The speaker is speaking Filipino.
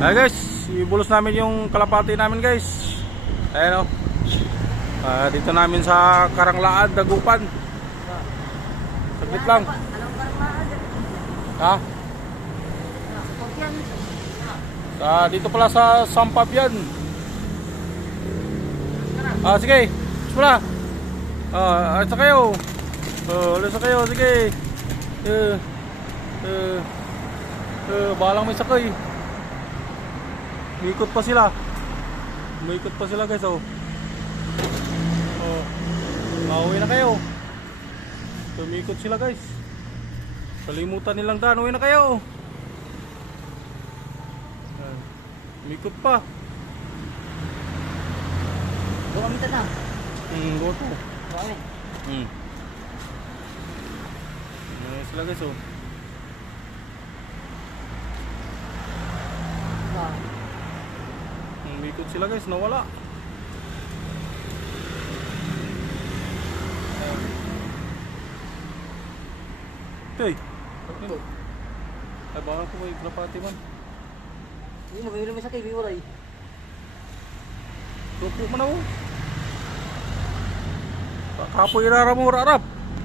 Ayan guys, ibulos namin yung kalapati namin guys. Ayan o. Ah, dito namin sa Karanglaan, Dagupan. Saglit lang. Ha? Sa, dito pala sa Sampap yan. Ah, sige. Simula. Ah, alis na kayo. Oh, alis na kayo, sige. Eh, eh, eh, balang may sakay. Umikot pa sila. Umikot pa sila guys, oh. Oh. Nauwi na kayo. Tumikot sila guys. Kalimutan nilang daan, uwi na kayo. Umikot pa. Buka minta na. Hmm, go to. Buka min. Hmm. Ano sila guys, oh. Ah, Umikot sila guys, nawala. Tay. Ay, baka ko may grapati man. Hindi na, may sakay, may walay. Tupo man ako. Kapoy irara mo, rarap.